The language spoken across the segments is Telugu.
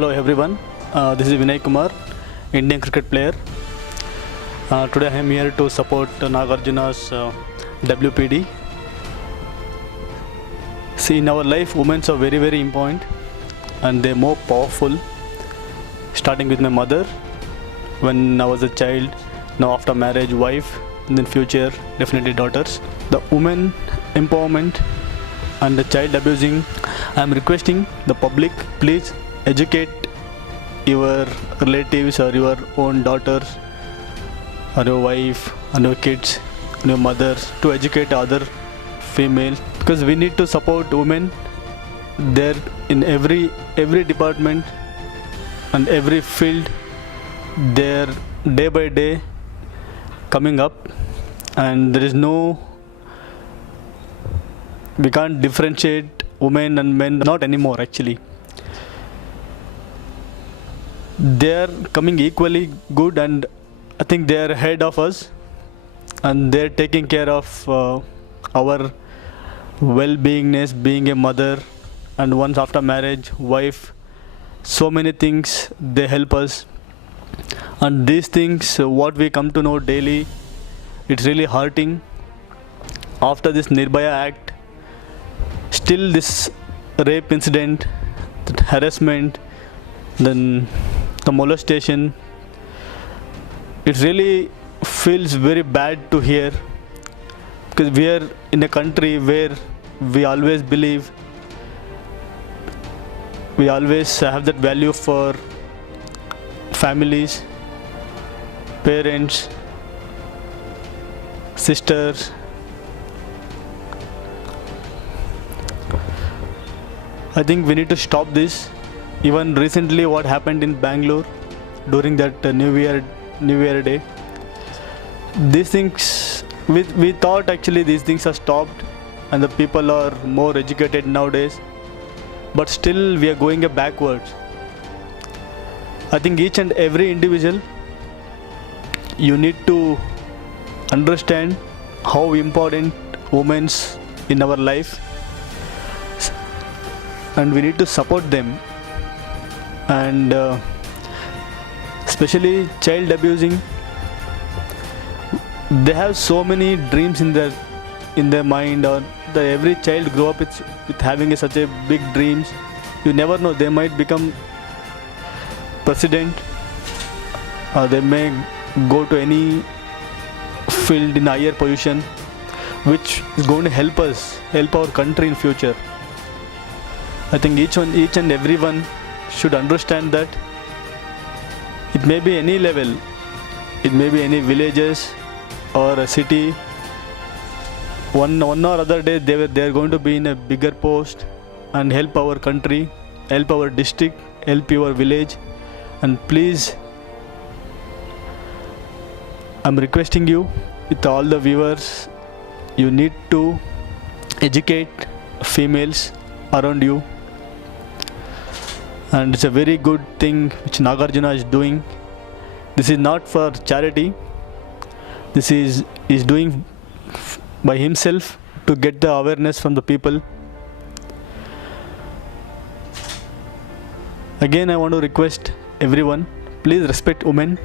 Hello everyone, this is Vinay Kumar, Indian cricket player. Today I am here to support Nagarjuna's WPD. See, in our life, women are very important and they're more powerful. Starting with my mother, when I was a child, now after marriage, wife, and then future, definitely daughters. The women empowerment and the child abusing, I am requesting the public, please educate your relatives or your own daughters or your wife and your kids and your mothers to educate other female, because we need to support women. They're in every department and every field. They're day by day coming up, and there is no, we can't differentiate women and men, not anymore actually. They're coming equally good, and I think they're ahead of us, and they're taking care of our well-beingness, being a mother, and once after marriage, wife. So many things they help us, and these things what we come to know daily, it's really hurting. After this Nirbhaya Act, still this rape incident, that harassment, then the molestation, it really feels very bad to hear, because we are in a country where we always believe, we always have that value for families, parents, sisters. I think we need to stop this. Even recently what happened in Bangalore during that New Year day, these things, we thought actually these things are stopped and the people are more educated nowadays, but still we are going backwards. I think each and every individual, you need to understand how important women's in our life, and we need to support them. And especially child abusing, they have so many dreams in their mind, or every child grow up with having such a big dreams. You never know, they might become president, or they may go to any field in higher position, which is going to help us, help our country in future. I think each and everyone should understand that it may be any level, it may be any villages or a city. One or other day they are going to be in a bigger post and help our country, help our district, help your village. And please, I'm requesting you, with all the viewers, you need to educate females around you. And it's a very good thing which Nagarjuna is doing. This is not for charity. This is doing by himself to get the awareness from the people. Again, I want to request everyone, please respect women.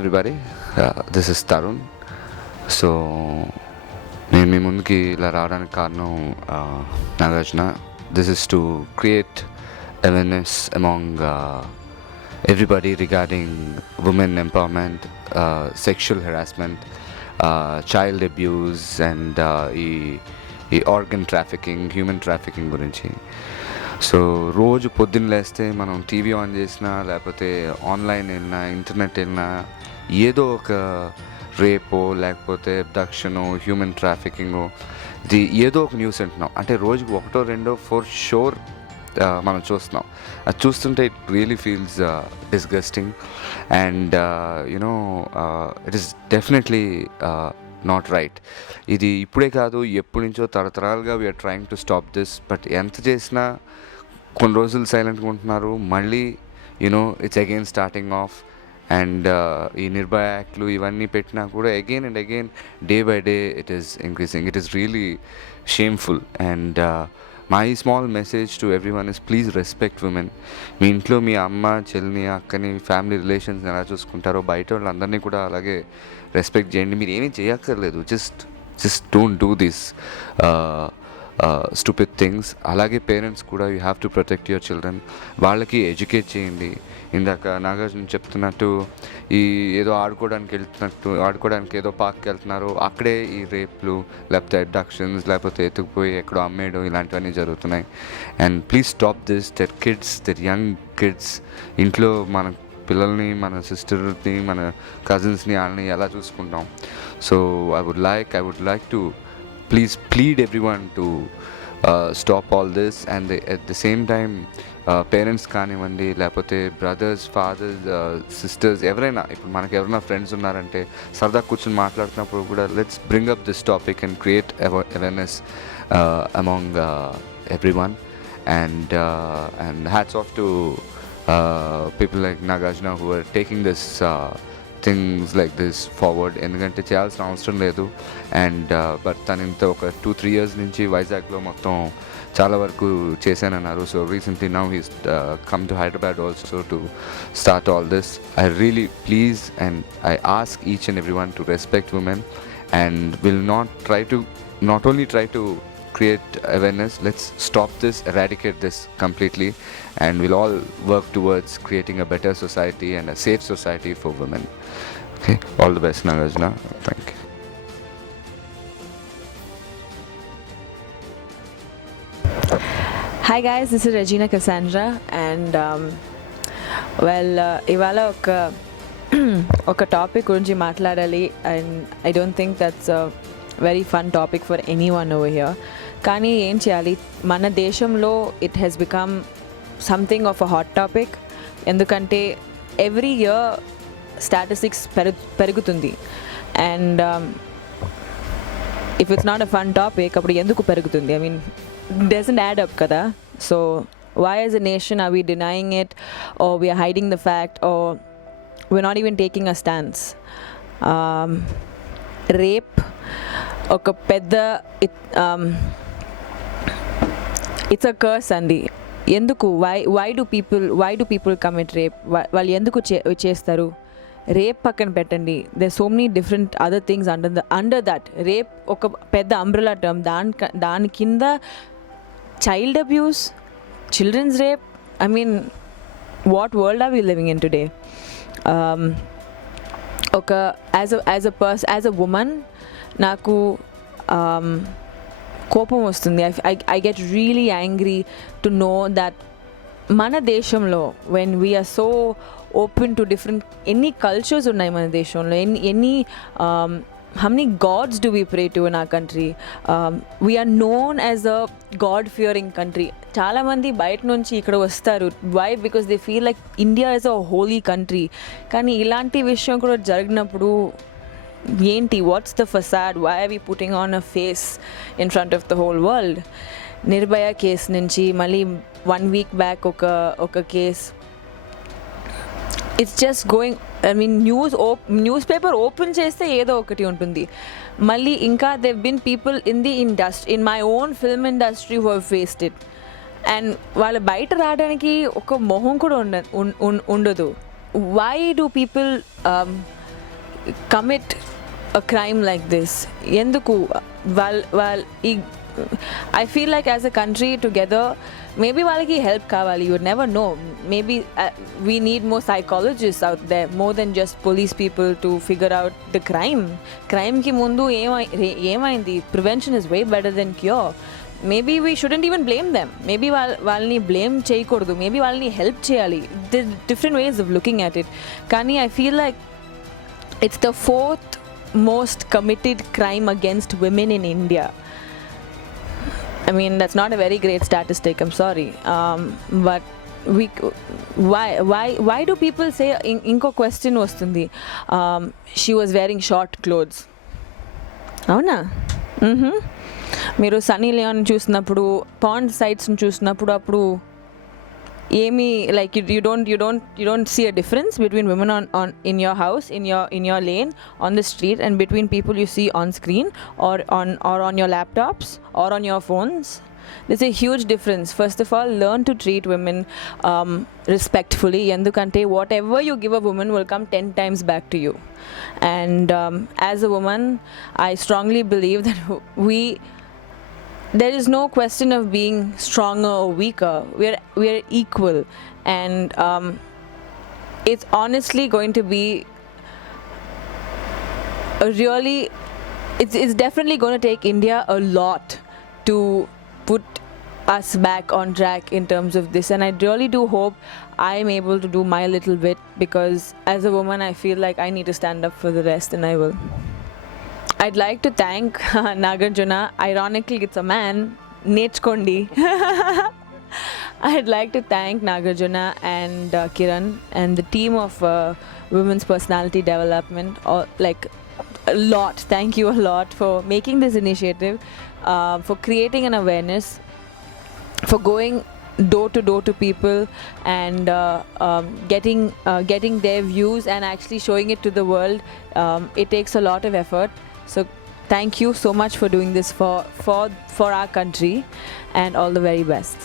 everybody, this is Tarun. So నేను మీ ముందుకి ఇలా రావడానికి కారణం Nagarjuna. This is to create awareness among everybody regarding women empowerment, sexual harassment, child abuse and ఈ ఆర్గన్ ట్రాఫికింగ్, హ్యూమన్ ట్రాఫికింగ్ గురించి. సో రోజు పొద్దున్న లేస్తే మనం టీవీ ఆన్ చేసినా లేకపోతే ఆన్లైన్ వెళ్ళినా ఇంటర్నెట్ వెళ్ళినా ఏదో ఒక రేపో లేకపోతే అబ్డక్షనో హ్యూమన్ ట్రాఫికింగో ఇది ఏదో ఒక న్యూస్ వింటున్నాం. అంటే రోజుకి ఒకటో రెండో ఫర్ షూర్ మనం చూస్తున్నాం. అది చూస్తుంటే it really feels disgusting and you know it is definitely not right. ఇది ఇప్పుడే కాదు, ఎప్పటి నుంచో తరతరాలుగా we are trying to stop this. But ఎంత చేసినా కొన్ని రోజులు సైలెంట్గా ఉంటున్నారు, మళ్ళీ you know it's again starting off. And ఈ నిర్భయ యాక్ట్లు ఇవన్నీ పెట్టినా కూడా again and again day by day it is increasing. It is really shameful. And my small message to every one is please respect women. మీ ఇంట్లో మీ అమ్మ, చెల్లిని, అక్కని, ఫ్యామిలీ రిలేషన్స్ ఎలా చూసుకుంటారో బయట వాళ్ళందరినీ కూడా అలాగే రెస్పెక్ట్ చేయండి. మీరు ఏమీ చేయక్కర్లేదు, just don't do this stupid things. అలాగే పేరెంట్స్ కూడా you have to protect your children. వాళ్ళకి ఎడ్యుకేట్ చేయండి. ఇందాక నాగార్జున చెప్తున్నట్టు ఈ ఏదో ఆడుకోవడానికి ఏదో పార్క్కి వెళ్తున్నారు, అక్కడే ఈ రేప్లు లేకపోతే అబ్డక్షన్స్ లేకపోతే ఎత్తుకుపోయి ఎక్కడో అమ్మేయడం ఇలాంటివన్నీ జరుగుతున్నాయి. And please stop this. Their young kids. ఇంట్లో మన పిల్లల్ని, మన సిస్టర్ని, మన కజిన్స్ని, వాళ్ళని ఎలా చూసుకుంటాం. So I would like to please plead everyone to stop all this. And at the same time parents కానివ్వండి లేకపోతే బ్రదర్స్, ఫాదర్స్, సిస్టర్స్ ఎవరైనా, ఇప్పుడు మనకు ఎవరైనా ఫ్రెండ్స్ ఉన్నారంటే సరదా కూర్చొని మాట్లాడుతున్నప్పుడు కూడా let's bring up this topic and create awareness among everyone. And hats off to people like Nagarjuna who are taking this things like this forward. ఎందుకంటే చేయాల్సిన అవసరం లేదు. అండ్ బట్ తను ఇంత ఒక 2-3 years నుంచి వైజాగ్లో మొత్తం చాలా వరకు చేశానన్నారు. So recently now he's come to Hyderabad also to start all this. I really please and I ask each and every one to respect women and will not only try to create awareness, let's stop this, eradicate this completely, and we'll all work towards creating a better society and a safe society for women. Okay, all the best, Nagarjuna. Thank you. Hi guys, this is Regina Cassandra and ఇవాళ ఒక టాపిక్ గురించి మాట్లాడాలి. And I don't think that's a very fun topic for anyone over here. కానీ ఏం చేయాలి, మన దేశంలో it has become something of a hot topic. ఎందుకంటే ఎవ్రీ ఇయర్ స్టాటిస్టిక్స్ పెరుగుతుంది. And if it's not a fun topic అప్పుడు ఎందుకు పెరుగుతుంది? I mean doesn't add up కదా. So why as a nation are we denying it, or we are hiding the fact, or we're not even taking a stance? Rape oka pedda it's a curse andi. Enduku why do people commit rape? Vallu enduku chestaru? Rape pakkana pettandi, there's so many different other things under that. Rape oka pedda umbrella term. Dani kinda child abuse, children's rape. I mean, what world are we living in today? As a woman, naku కోపం వస్తుంది. I get really angry to know that మన దేశంలో when we are so open to different, ఎన్ని కల్చర్స్ ఉన్నాయి మన దేశంలో, ఎన్ని how many gods do we pray to in our country? We are known as a God fearing country. చాలా మంది బయట నుంచి ఇక్కడ వస్తారు. Why? Because they feel like India is a holy country. కానీ ఇలాంటి విషయం కూడా జరిగినప్పుడు ఏంటి, what's the facade? Why are we putting on a face in front of the whole world? Nirbhaya case నుంచి మళ్ళీ 1 week బ్యాక్ ఒక case. It's just going. I mean newspaper open చేస్తే ఏదో ఒకటి ఉంటుంది. మళ్ళీ ఇంకా they've been people in my own film industry who have faced it. And వాళ్ళు బయట రావడానికి ఒక మొహం కూడా ఉండదు. Why do people commit a crime like this? Enduku while I feel like as a country together, maybe వాళ్ళకి help kavali, you would never know. Maybe we need more psychologists out there more than just police people to figure out the crime ki mundu ఏమైంది, prevention is way better than cure. Maybe we shouldn't even blame them. Maybe వాళ్ళని blame చేయకూడదు, maybe వాళ్ళని help చేయాలి. There's different ways of looking at it. కానీ I feel like it's the fourth most committed crime against women in India. I mean, that's not a very great statistic, I'm sorry. But why do people say, inko question vastundi, she was wearing short clothes? అవునా? మీరు సన్నీ లియోన్ చూసినప్పుడు, పాండ్ సైట్స్ని చూసినప్పుడు, అప్పుడు ఏమి like you don't see a difference between women on in your house, in your lane, on the street, and between people you see on screen or on your laptops or on your phones. There's a huge difference. First of all, learn to treat women respectfully, endukante whatever you give a woman will come 10 times back to you. And as a woman, I strongly believe that there is no question of being stronger or weaker. We're equal, and it's honestly going to be it's definitely going to take India a lot to put us back on track in terms of this, and I really do hope I'm able to do my little bit, because as a woman I feel like I need to stand up for the rest, and I will. I'd like to thank Nagarjuna. Ironically, it's a man. Nechkondi. I'd like to thank Nagarjuna and Kiran and the team of Women's Personality Development. Like a lot. Thank you a lot for making this initiative, for creating an awareness, for going door to door to people and getting their views and actually showing it to the world. It takes a lot of effort. So thank you so much for doing this for our country, and all the very best.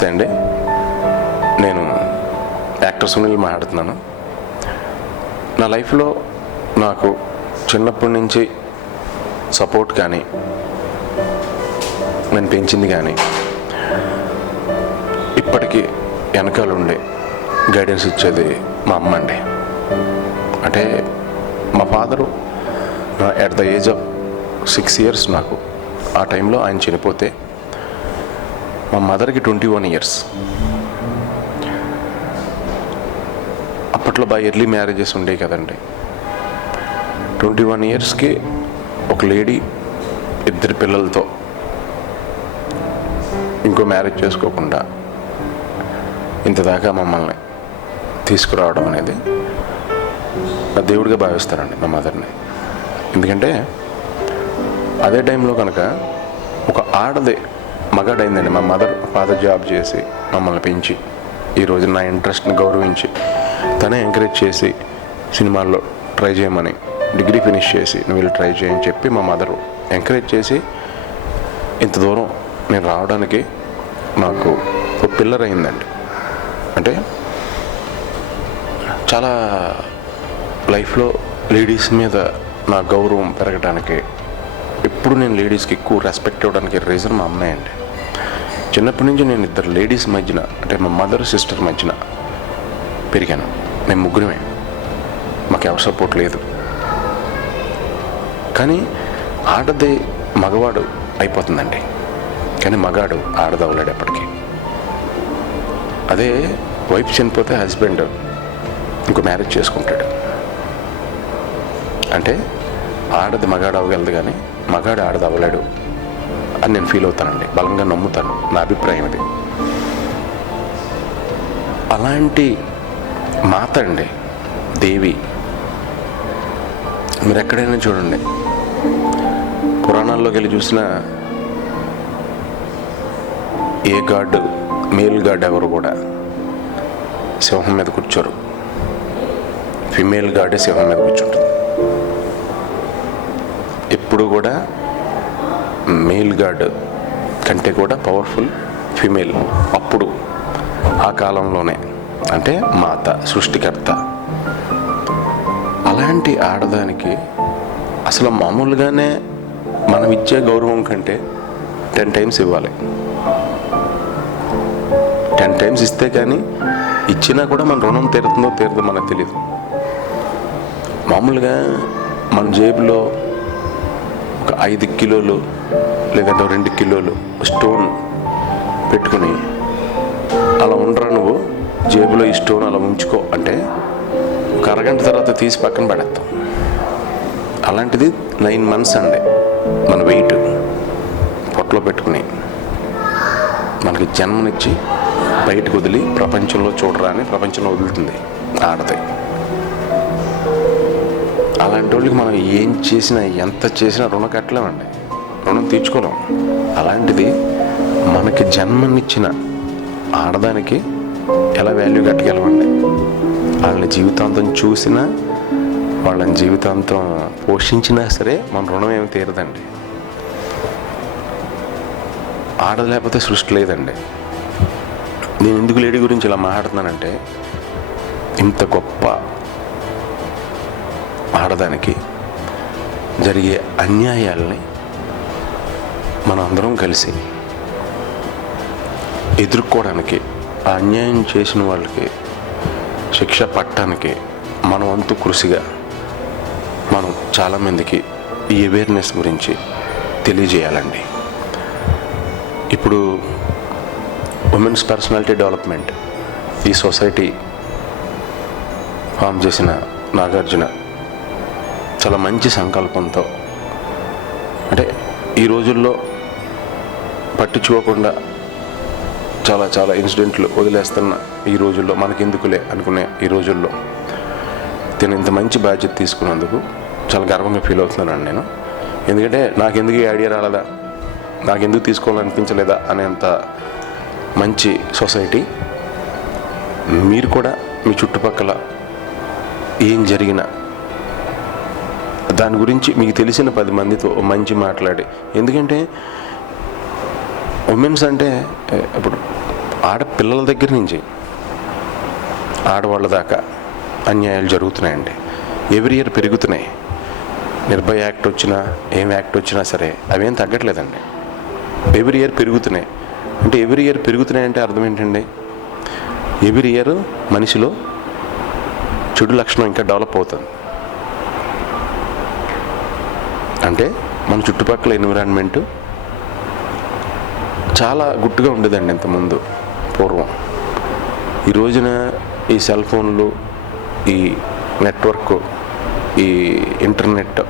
నమస్తే అండి, నేను యాక్టర్ సునీల్ మాట్లాడుతున్నాను. నా లైఫ్లో నాకు చిన్నప్పటి నుంచి సపోర్ట్ కానీ, నేను పెంచింది కానీ, ఇప్పటికీ వెనకాల ఉండే గైడెన్స్ ఇచ్చేది మా అమ్మ అండి. అంటే మా father at the age of 6 years నాకు ఆ టైంలో ఆయన చనిపోతే మా మదర్కి 21 years. అప్పట్లో బాగా ఎర్లీ మ్యారేజెస్ ఉండేవి కదండి. 21 yearsకి ఒక లేడీ 2 పిల్లలతో ఇంకో మ్యారేజ్ చేసుకోకుండా ఇంతదాకా మమ్మల్ని తీసుకురావడం అనేది నా దేవుడిగా భావిస్తానండి మా మదర్ని. ఎందుకంటే అదే టైంలో కనుక ఒక ఆడదే మగాడైందండి. మా ఫాదర్ జాబ్ చేసి మమ్మల్ని పెంచి ఈరోజు నా ఇంట్రెస్ట్ని గౌరవించి తనే ఎంకరేజ్ చేసి సినిమాల్లో ట్రై చేయమని, డిగ్రీ ఫినిష్ చేసి నువ్వు వీళ్ళు ట్రై చేయని చెప్పి మా మదరు ఎంకరేజ్ చేసి ఇంత దూరం నేను రావడానికి నాకు ఒక పిల్లర్ అయిందండి. అంటే చాలా లైఫ్లో లేడీస్ మీద నా గౌరవం పెరగడానికి, ఎప్పుడు నేను లేడీస్కి ఎక్కువ రెస్పెక్ట్ ఇవ్వడానికి రీజన్ మా అమ్మాయి అండి. చిన్నప్పటి నుంచి నేను 2 లేడీస్ మధ్యన, అంటే మా మదర్ సిస్టర్ మధ్యన పెరిగాను. మేము ముగ్గురమే, మాకు ఎవరి సపోర్ట్ లేదు. కానీ ఆడదే మగవాడు అయిపోతుందండి, కానీ మగాడు ఆడదవలేడు ఎప్పటికీ. అదే వైఫ్ చనిపోతే హస్బెండ్ ఇంకో మ్యారేజ్ చేసుకుంటాడు. అంటే ఆడది మగాడు అవ్వగలదు కానీ మగాడు ఆడది అవ్వలేడు అని నేను ఫీల్ అవుతానండి, బలంగా నమ్ముతాను. నా అభిప్రాయం ఇది. అలాంటి మాత అండి దేవి. మీరు ఎక్కడైనా చూడండి, పురాణాల్లోకి వెళ్ళి చూసినా ఏ గాడ్, మేల్ గాడ్ ఎవరు కూడా సింహం మీద కూర్చోరు. ఫిమేల్ గాడే సింహం మీద కూర్చుంటుంది. ఎప్పుడు కూడా మేల్ గాడ్ కంటే కూడా పవర్ఫుల్ ఫిమేల్. అప్పుడు ఆ కాలంలోనే, అంటే మాత, సృష్టికర్త. అలాంటి ఆడదానికి అసలు మామూలుగానే మనం ఇచ్చే గౌరవం కంటే 10 times ఇవ్వాలి. 10 times ఇస్తే కానీ ఇచ్చినా కూడా మన రుణం తీరుతుందో మనకు తెలియదు. మామూలుగా మన జేబులో ఒక 5 కిలోలు లేదంటే 2 కిలోలు స్టోన్ పెట్టుకుని అలా ఉండరా నువ్వు, జేబులో ఈ స్టోన్ అలా ఉంచుకో అంటే ఒక అరగంట తర్వాత తీసి పక్కన పడేస్తాం. అలాంటిది 9 months అండి మన వెయిట్ పొట్టలో పెట్టుకుని మనకి జన్మనిచ్చి బయటకు వదిలి ప్రపంచంలో చూడరా అని ప్రపంచంలో వదులుతుంది ఆడది. అలాంటి వాళ్ళకి మనం ఏం చేసినా, ఎంత చేసినా రుణం కట్టలేమండి, రుణం తీర్చుకోలేం. అలాంటిది మనకి జన్మనిచ్చిన ఆడదానికి ఎలా వాల్యూ కట్టగలమండి? వాళ్ళని జీవితాంతం చూసినా, వాళ్ళని జీవితాంతం పోషించినా సరే మన రుణం ఏమి తీరదండి. ఆడది లేకపోతే సృష్టి లేదండి. నేను ఎందుకు లేడీ గురించి ఇలా మాట్లాడుతున్నానంటే, ఇంత గొప్ప ఆడదానికి జరిగే అన్యాయాలని మనం అందరం కలిసి ఎదుర్కోవడానికి, ఆ అన్యాయం చేసిన వాళ్ళకి శిక్ష పట్టడానికి మన వంతు కృషిగా మనం చాలామందికి ఈ అవేర్నెస్ గురించి తెలియజేయాలండి. ఇప్పుడు ఉమెన్స్ పర్సనాలిటీ డెవలప్మెంట్ ఈ సొసైటీ ఫామ్ చేసిన నాగార్జున చాలా మంచి సంకల్పంతో, అంటే ఈ రోజుల్లో పట్టించుకోకుండా చాలా ఇన్సిడెంట్లు వదిలేస్తున్న ఈ రోజుల్లో, మనకెందుకులే అనుకునే ఈ రోజుల్లో నేను ఇంత మంచి బాధ్యత తీసుకున్నందుకు చాలా గర్వంగా ఫీల్ అవుతున్నాను నేను. ఎందుకంటే నాకెందుకు ఈ ఐడియా రాలేదా, నాకెందుకు తీసుకోవాలనిపించలేదా అనేంత మంచి సొసైటీ. మీరు కూడా మీ చుట్టుపక్కల ఏం జరిగినా దాని గురించి మీకు తెలిసిన 10 మందితో మంచి మాట్లాడి, ఎందుకంటే ఉమెన్స్ అంటే ఇప్పుడు ఆడపిల్లల దగ్గర నుంచి ఆడవాళ్ళ దాకా అన్యాయాలు జరుగుతున్నాయండి. ఎవ్రీ ఇయర్ పెరుగుతున్నాయి. నిర్భయ యాక్ట్ వచ్చినా ఏం యాక్ట్ వచ్చినా సరే అవేం తగ్గట్లేదండి. ఎవ్రీ ఇయర్ పెరుగుతున్నాయి. అంటే ఎవ్రీ ఇయర్ పెరుగుతున్నాయంటే అర్థం ఏంటండి? ఎవ్రీ ఇయర్ మనిషిలో చెడు లక్షణం ఇంకా డెవలప్ అవుతుంది. అంటే మన చుట్టుపక్కల ఎన్విరాన్మెంటు చాలా గుట్టుగా ఉండేదండి ఇంతకుముందు పూర్వం. ఈ రోజున ఈ సెల్ ఫోన్లు, ఈ నెట్వర్క్, ఈ ఇంటర్నెట్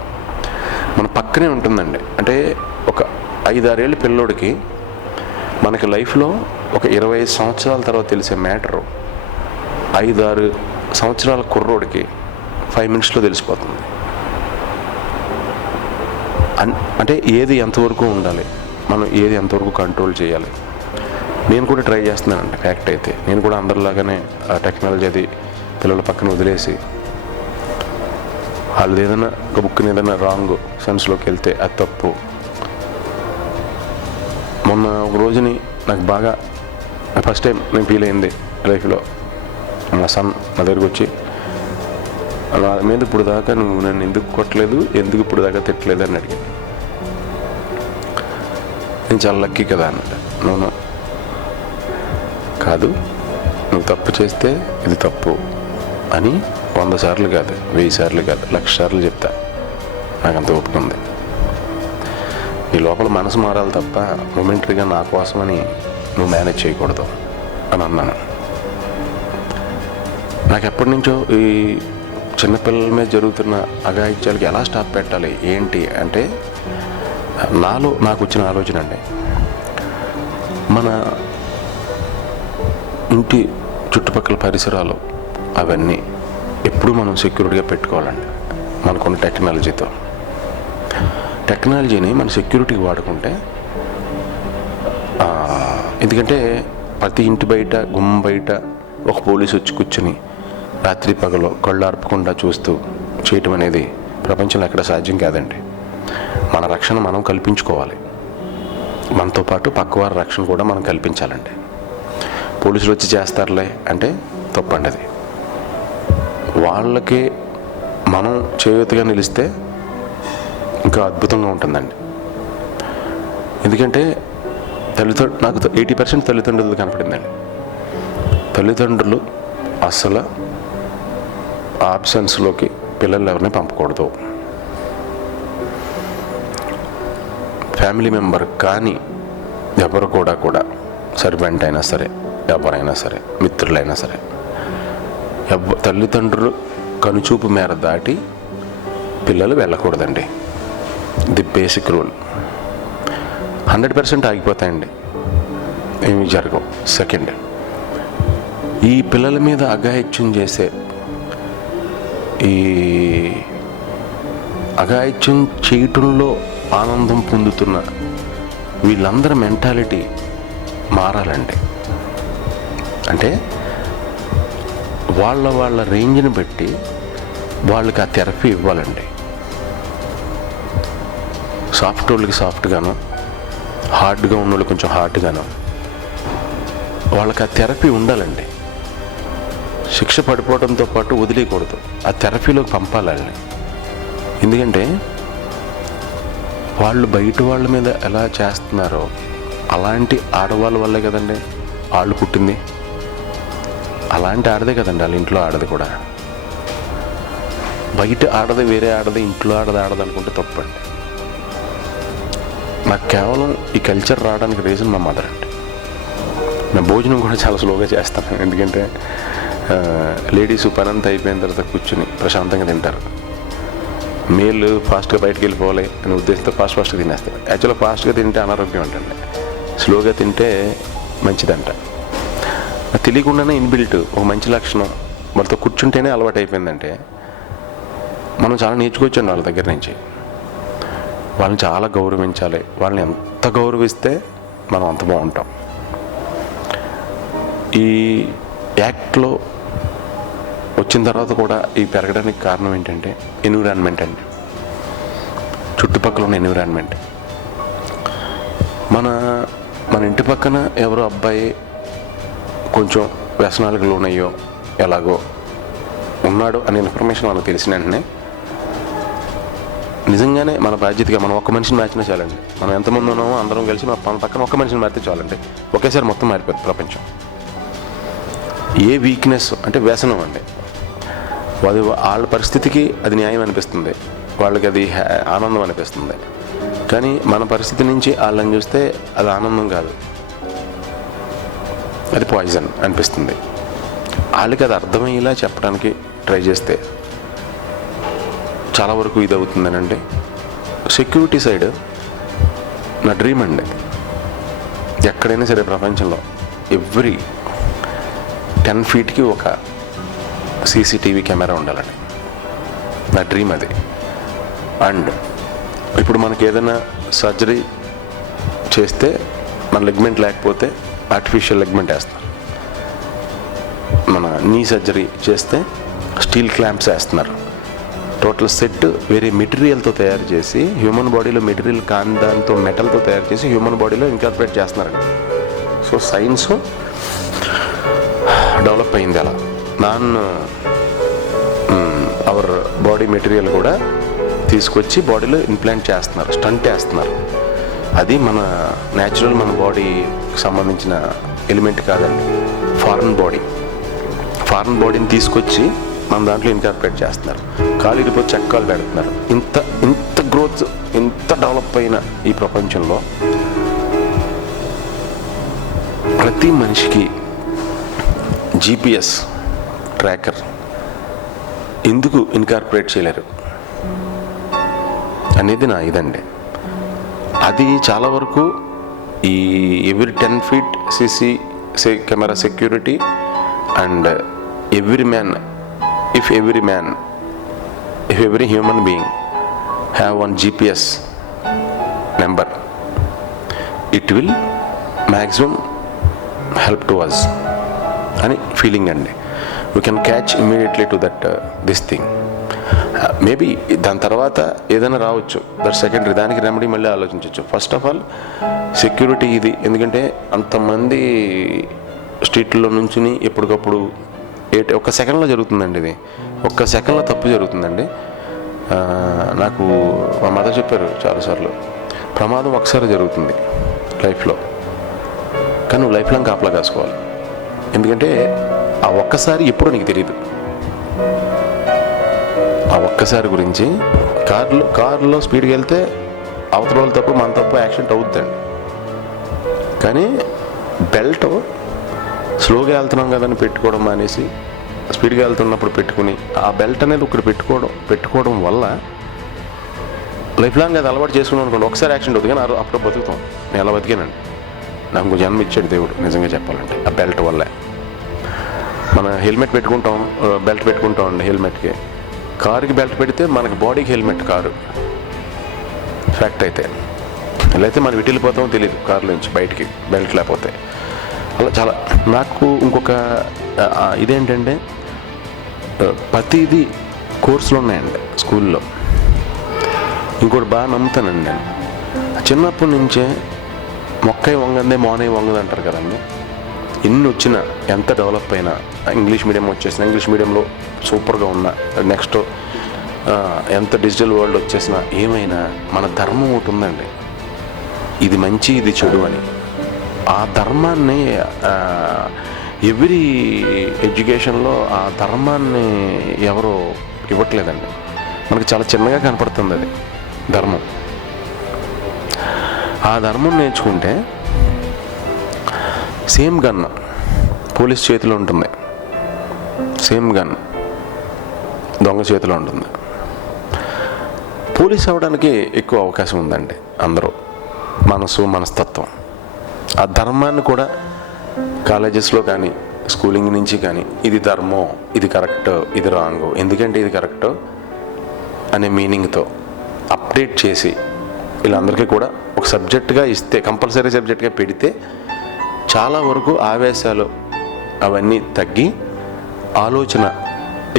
మన పక్కనే ఉంటుందండి. అంటే ఒక 5-6 ఏళ్ళ పిల్లోడికి మనకి లైఫ్లో ఒక 25 సంవత్సరాల తర్వాత తెలిసే మ్యాటరు 5-6 సంవత్సరాల కుర్రోడికి 5 మినిట్స్లో తెలిసిపోతుంది. అంటే ఏది ఎంతవరకు ఉండాలి, మనం ఏది ఎంతవరకు కంట్రోల్ చేయాలి. నేను కూడా ట్రై చేస్తున్నానండి. ఫ్యాక్ట్ అయితే నేను కూడా అందరిలాగానే ఆ టెక్నాలజీ అది పిల్లల పక్కన వదిలేసి వాళ్ళది ఏదైనా ఒక బుక్ని ఏదైనా రాంగ్ సెన్స్లోకి వెళ్తే అది తప్పు. మొన్న ఒక రోజుని నాకు బాగా ఫస్ట్ టైం నేను ఫీల్ అయింది లైఫ్లో. మా సన్ నా దగ్గరికి వచ్చి నా మీద ఇప్పుడు దాకా నువ్వు నన్ను ఎందుకు కొట్టలేదు, ఎందుకు ఇప్పుడు దాకా తిట్టలేదు అని అడిగాను. నేను చాలా లక్కీ కదా అన్నట్టు. నువ్వు కాదు, నువ్వు తప్పు చేస్తే ఇది తప్పు అని 100 సార్లు కాదు, 1000 సార్లు కాదు, 1,00,000 సార్లు చెప్తా. నాకంత ఒప్పుకుంది. నీ లోపల మనసు మారాలి తప్ప మొమెంటరీగా నా కోసమని నువ్వు మేనేజ్ చేయకూడదు అని అన్నాను. నాకు ఎప్పటి నుంచో ఈ చిన్నపిల్లల మీద జరుగుతున్న అఘాయిత్యాలకి ఎలా స్టాప్ పెట్టాలి ఏంటి అంటే నాకు వచ్చిన ఆలోచన అండి. మన ఇంటి చుట్టుపక్కల పరిసరాలు అవన్నీ ఎప్పుడు మనం సెక్యూరిటీగా పెట్టుకోవాలండి. మనకున్న టెక్నాలజీని మన సెక్యూరిటీకి వాడుకుంటే, ఎందుకంటే ప్రతి ఇంటి బయట గుమ్మం బయట ఒక పోలీసు వచ్చి కూర్చుని రాత్రి పగలు కళ్ళు ఆర్పకుండా చూస్తూ చేయటం అనేది ప్రపంచంలో ఎక్కడ సాధ్యం కాదండి. మన రక్షణ మనం కల్పించుకోవాలి. మనతో పాటు పక్కవారి రక్షణ కూడా మనం కల్పించాలండి. పోలీసులు వచ్చి చేస్తారులే అంటే తప్పండి. అది వాళ్ళకి మనం చేయూతగా నిలిస్తే ఇంకా అద్భుతంగా ఉంటుందండి. ఎందుకంటే నాకు 80% తల్లిదండ్రులు కనపడిందండి. తల్లిదండ్రులు అసలు ఆబ్సెన్స్లోకి పిల్లలు ఎవరిని పంపకూడదు. ఫ్యామిలీ మెంబర్ కానీ ఎవరు కూడా సర్వెంట్ అయినా సరే, ఎవరైనా సరే, మిత్రులైనా సరే, తల్లిదండ్రులు కనుచూపు మేర దాటి పిల్లలు వెళ్ళకూడదండి. The basic rule. 100% ఆగిపోతాయండి, ఏమి జరగవు. సెకండ్, ఈ పిల్లల మీద అఘాయిత్యం చేసే, ఈ అఘాయిత్యం చేయటంలో ఆనందం పొందుతున్న వీళ్ళందరి మెంటాలిటీ మారాలండి. అంటే వాళ్ళ రేంజ్ని బట్టి వాళ్ళకి ఆ థెరపీ ఇవ్వాలండి. సాఫ్ట్ వాళ్ళకి సాఫ్ట్గాను, హార్డ్గా ఉన్న వాళ్ళు కొంచెం హార్డ్గాను వాళ్ళకి ఆ థెరపీ ఉండాలండి. శిక్ష పడిపోవడంతో పాటు వదిలేయకూడదు, ఆ థెరపీలోకి పంపాలండి. ఎందుకంటే వాళ్ళు బయట వాళ్ళ మీద ఎలా చేస్తున్నారో అలాంటి ఆడవాళ్ళ వల్లే కదండి వాళ్ళు పుట్టింది. అలాంటి ఆడదే కదండి వాళ్ళ ఇంట్లో ఆడది కూడా. బయట ఆడది వేరే ఆడది, ఇంట్లో ఆడది అనుకుంటే తప్పండి. నాకు కేవలం ఈ కల్చర్ రావడానికి రీజన్ మా మదర్ అండి. నా భోజనం కూడా చాలా స్లోగా చేస్తాను. ఎందుకంటే లేడీస్ పని అంతా అయిపోయిన తర్వాత కూర్చుని ప్రశాంతంగా తింటారు. మేలు ఫాస్ట్గా బయటకు వెళ్ళిపోవాలి అనే ఉద్దేశంతో ఫాస్ట్గా తినేస్తారు. యాక్చువల్గా ఫాస్ట్గా తింటే అనారోగ్యం అంటండి, స్లోగా తింటే మంచిదంట. తెలియకుండానే ఇన్బిల్ట్ ఒక మంచి లక్షణం వాళ్ళతో కూర్చుంటేనే అలవాటు అయిపోయిందంటే మనం చాలా నేర్చుకోవచ్చండి వాళ్ళ దగ్గర నుంచి. వాళ్ళని చాలా గౌరవించాలి. వాళ్ళని ఎంత గౌరవిస్తే మనం అంత బాగుంటాం. ఈ యాక్ట్లో వచ్చిన తర్వాత కూడా ఈ పెరగడానికి కారణం ఏంటంటే ఎన్విరాన్మెంట్ అండి. చుట్టుపక్కల ఉన్న ఎన్విరాన్మెంట్. మన ఇంటి పక్కన ఎవరో అబ్బాయి కొంచెం వ్యసనాలకు లోనయ్యో ఎలాగో ఉన్నాడు అనే ఇన్ఫర్మేషన్ మనకు తెలిసిన వెంటనే నిజంగానే మన బాధ్యతగా మనం ఒక్క మనిషిని మార్చినా చాలండి. మనం ఎంతమంది ఉన్నామో అందరం కలిసి మన పక్కన ఒక్క మనిషిని మారితే చాలండి, ఒకేసారి మొత్తం మారిపోతుంది ప్రపంచం. ఏ వీక్నెస్ అంటే వ్యసనం అండి, అది వాళ్ళ పరిస్థితికి అది న్యాయం అనిపిస్తుంది, వాళ్ళకి అది ఆనందం అనిపిస్తుంది. కానీ మన పరిస్థితి నుంచి వాళ్ళని చూస్తే అది ఆనందం కాదు, అది పాయిజన్ అనిపిస్తుంది. వాళ్ళకి అది అర్థమయ్యేలా చెప్పడానికి ట్రై చేస్తే చాలా వరకు ఇది అవుతుందనండి. సెక్యూరిటీ సైడ్ నా డ్రీమ్ అండి, ఎక్కడైనా సరే ప్రపంచంలో ఎవ్రీ 10 ఫీట్కి ఒక సీసీటీవీ కెమెరా ఉండాలండి, నా డ్రీమ్ అది. అండ్ ఇప్పుడు మనకి ఏదైనా సర్జరీ చేస్తే మన లెగ్మెంట్ లేకపోతే ఆర్టిఫిషియల్ లెగ్మెంట్ వేస్తారు, మన నీ సర్జరీ చేస్తే స్టీల్ క్లాంప్స్ వేస్తున్నారు. టోటల్ సెట్ వేరే మెటీరియల్తో తయారు చేసి హ్యూమన్ బాడీలో మెటీరియల్ కాని దాంతో మెటల్తో తయారు చేసి హ్యూమన్ బాడీలో ఇన్కార్పొరేట్ చేస్తున్నారండి. సో సైన్స్ డెవలప్ అయింది అలా. అవర్ బాడీ మెటీరియల్ కూడా తీసుకొచ్చి బాడీలో ఇంప్లాంట్ చేస్తున్నారు, స్టంట్ వేస్తున్నారు. అది మన న్యాచురల్ మన బాడీకి సంబంధించిన ఎలిమెంట్ కాదండి, ఫారెన్ బాడీని తీసుకొచ్చి మన దాంట్లో ఇన్కార్పొరేట్ చేస్తున్నారు. కాలు ఇరిపోతే చెక్కలు పెడుతున్నారు. ఇంత గ్రోత్, ఇంత డెవలప్ అయిన ఈ ప్రపంచంలో ప్రతి మనిషికి GPS ట్రాకర్ ఎందుకు ఇన్కార్పొరేట్ చేయలేరు అనేది నా ఇదండి. అది చాలా వరకు ఈ every 10 feet CC camera security and every human being have one GPS number, it will maximum help to us అని ఫీలింగ్ అండి. we can catch immediately to that this thing. Maybe దాని తర్వాత ఏదైనా రావచ్చు, దట్ సెకండరీ, దానికి రెమెడీ మళ్ళీ ఆలోచించవచ్చు. ఫస్ట్ ఆఫ్ ఆల్ సెక్యూరిటీ ఇది, ఎందుకంటే అంతమంది స్ట్రీట్లో నుంచి ఎప్పటికప్పుడు ఒక్క సెకండ్లో జరుగుతుందండి. ఇది ఒక్క సెకండ్లో తప్పు జరుగుతుందండి. నాకు మా మదర్ చెప్పారు చాలాసార్లు, ప్రమాదం ఒకసారి జరుగుతుంది లైఫ్లో, కానీ నువ్వు లైఫ్ లాంగ్ కాపలా కాసుకోవాలి. ఎందుకంటే ఆ ఒక్కసారి ఎప్పుడో నీకు తెలియదు. ఆ ఒక్కసారి గురించి కారులో స్పీడ్కి వెళ్తే అవతల వాళ్ళు తప్పు, మన తప్పు, యాక్సిడెంట్ అవుతుందండి. కానీ బెల్ట్ స్లోగా వెళ్తున్నాం కదని పెట్టుకోవడం మానేసి స్పీడ్గా వెళ్తున్నప్పుడు పెట్టుకుని ఆ బెల్ట్ అనేది ఒకటి పెట్టుకోవడం వల్ల లైఫ్ లాంగ్ అది అలవాటు చేసుకున్నాం అనుకోండి, ఒకసారి యాక్సిడెంట్ అవుతుంది కానీ అప్పుడు బతుకుతాం. నేను అలా బతికానండి, నాకు జన్మ ఇచ్చాడు దేవుడు నిజంగా చెప్పాలంటే. ఆ బెల్ట్ వల్లే మన హెల్మెట్ పెట్టుకుంటాం, బెల్ట్ పెట్టుకుంటాం అండి హెల్మెట్కి. కారుకి బెల్ట్ పెడితే మనకి బాడీకి హెల్మెట్ కారు ఫ్యాక్ట్. అయితే ఇలా అయితే మనం ఇటు వెళ్ళిపోతామో తెలియదు కారులో నుంచి బయటికి బెల్ట్ లేకపోతే. అలా చాలా. నాకు ఇంకొక ఇదేంటంటే ప్రతిదీ కోర్సులు ఉన్నాయండి స్కూల్లో. ఇంకోటి బాగా నమ్ముతానండి నేను, చిన్నప్పటి నుంచే మొక్కై వంగందే మోనై వంగదు అంటారు కదండి. ఎన్ని వచ్చినా, ఎంత డెవలప్ అయినా, ఇంగ్లీష్ మీడియం వచ్చేసిన, ఇంగ్లీష్ మీడియంలో సూపర్గా ఉన్న, నెక్స్ట్ ఎంత డిజిటల్ వరల్డ్ వచ్చేసినా, ఏమైనా మన ధర్మం ఒకటి ఉందండి, ఇది మంచి ఇది చెడు అని. ఆ ధర్మాన్ని ఎవ్రీ ఎడ్యుకేషన్లో ఆ ధర్మాన్ని ఎవరు ఇవ్వట్లేదండి. మనకి చాలా చిన్నగా కనపడుతుంది అది ధర్మం. ఆ ధర్మం నేర్చుకుంటే సేమ్ గన్ పోలీస్ చేతిలో ఉంటుంది, సేమ్ గన్ దొంగ చేతిలో ఉంటుంది. పోలీస్ అవ్వడానికి ఎక్కువ అవకాశం ఉందండి అందరూ, మనస్తత్వం. ఆ ధర్మాన్ని కూడా కాలేజెస్లో కానీ స్కూలింగ్ నుంచి కానీ ఇది ధర్మం, ఇది కరెక్ట్, ఇది రాంగ్, ఎందుకంటే ఇది కరెక్ట్ అనే మీనింగ్తో అప్డేట్ చేసి వీళ్ళందరికీ కూడా ఒక సబ్జెక్ట్గా ఇస్తే, కంపల్సరీ సబ్జెక్ట్గా పెడితే చాలా వరకు ఆవేశాలు అవన్నీ తగ్గి ఆలోచన